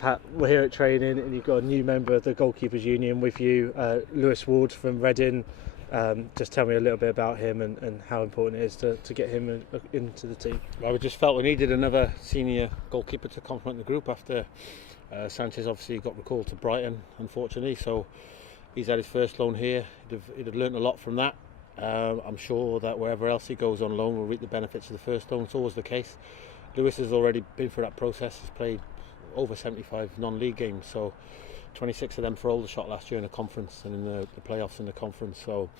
Pat, we're here at training and you've got a new member of the Goalkeepers Union with you, Lewis Ward from Reading. Just tell me a little bit about him and how important it is to get him into the team. Well, we just felt we needed another senior goalkeeper to complement the group after Sanchez obviously got recalled to Brighton, unfortunately. So he's had his first loan here. He'd have learnt a lot from that. I'm sure that wherever else he goes on loan will reap the benefits of the first loan. It's always the case. Lewis has already been through that process. He's played over 75 non-league games, so 26 of them for Aldershot last year in the conference and in the playoffs in the conference. So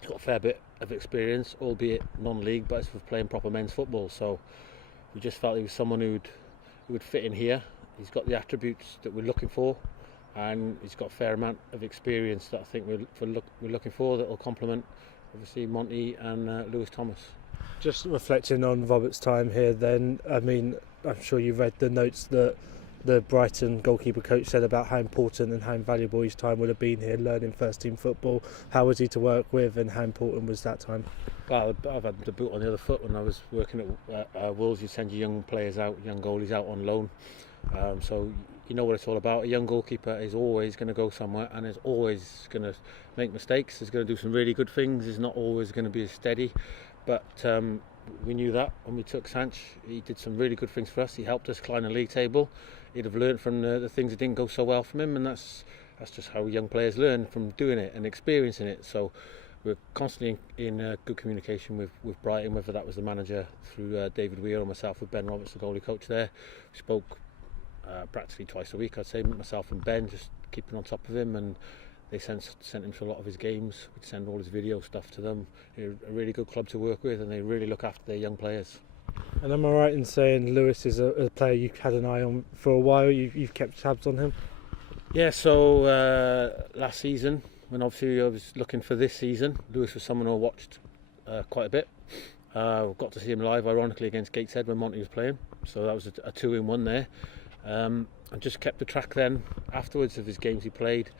he's got a fair bit of experience, albeit non-league, but it's for playing proper men's football. So we just felt he was someone who would fit in here. He's got the attributes that we're looking for, and he's got a fair amount of experience that I think we're looking for that will complement obviously Monty and Lewis Thomas. Just reflecting on Robert's time here then, I mean, I'm sure you read the notes that the Brighton goalkeeper coach said about how important and how invaluable his time would have been here learning first team football. How was he to work with and how important was that time? Well, I've had the boot on the other foot when I was working at Wolves. You send your young players out, young goalies out on loan. So you know what it's all about. A young goalkeeper is always going to go somewhere and is always going to make mistakes. He's going to do some really good things. He's not always going to be as steady. But we knew that when we took Sanch. He did some really good things for us. He helped us climb the league table. He'd have learned from the things that didn't go so well from him, and that's just how young players learn, from doing it and experiencing it. So we're constantly in good communication with Brighton, whether that was the manager through David Weir or myself with Ben Roberts, the goalie coach there. We spoke practically twice a week, I'd say, myself and Ben, just keeping on top of him, and they sent him to a lot of his games. We'd send all his video stuff to them. They're a really good club to work with, and they really look after their young players. And am I right in saying Lewis is a player you've had an eye on for a while? You've kept tabs on him? Yeah, so last season, when obviously I was looking for this season, Lewis was someone I watched quite a bit. Got to see him live, ironically, against Gateshead when Monty was playing. So that was a 2-in-1 there. And just kept the track then afterwards of his games he played.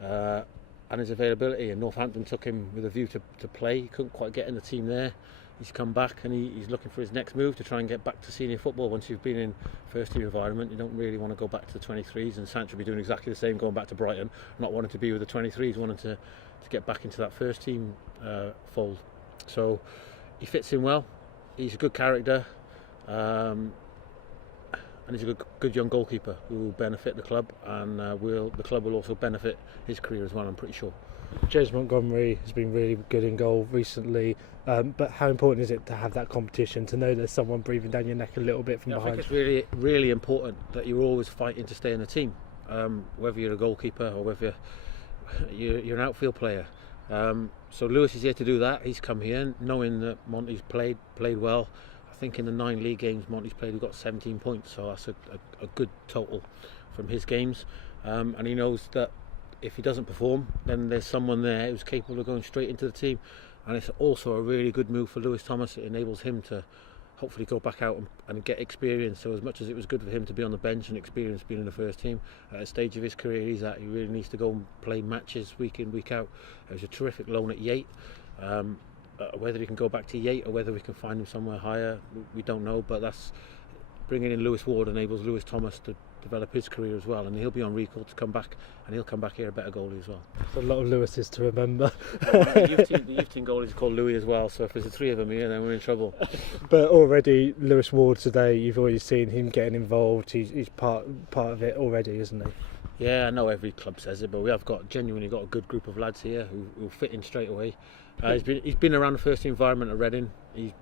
And his availability, and Northampton took him with a view to play. He couldn't quite get in the team there. He's come back and he's looking for his next move to try and get back to senior football. Once you've been in first team environment, you don't really want to go back to the 23s, and Sancho will be doing exactly the same, going back to Brighton, not wanting to be with the 23s, wanting to get back into that first team fold. So he fits in well. He's a good character, and he's a good young goalkeeper who will benefit the club, and the club will also benefit his career as well, I'm pretty sure. James Montgomery has been really good in goal recently, but how important is it to have that competition, to know there's someone breathing down your neck a little bit from behind? I think it's really, really important that you're always fighting to stay in the team, whether you're a goalkeeper or whether you're an outfield player. So Lewis is here to do that. He's come here knowing that Monty's played well. I think in the 9 league games Monty's played, we've got 17 points, so that's a good total from his games. And he knows that if he doesn't perform, then there's someone there who's capable of going straight into the team. And it's also a really good move for Lewis Thomas. It enables him to hopefully go back out and get experience. So as much as it was good for him to be on the bench and experience being in the first team, at a stage of his career he's at, he really needs to go and play matches week in, week out. It was a terrific loan at Yate. Whether he can go back to Yate or whether we can find him somewhere higher, we don't know. But that's bringing in Lewis Ward enables Lewis Thomas to develop his career as well, and he'll be on recall to come back, and he'll come back here a better goalie as well. There's a lot of Lewises to remember. The youth team goalie is called Louis as well, so if there's 3 of them here, then we're in trouble. But already Lewis Ward today, you've already seen him getting involved. He's part of it already, isn't he? Yeah, I know every club says it, but we have genuinely got a good group of lads here who fit in straight away. He's been around the first team environment at Reading. He's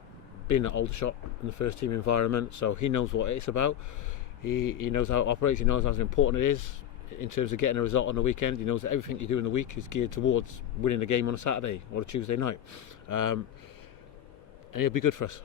been at Aldershot in the first team environment, so he knows what it's about. He knows how it operates. He knows how important it is in terms of getting a result on the weekend. He knows that everything you do in the week is geared towards winning the game on a Saturday or a Tuesday night, and he'll be good for us.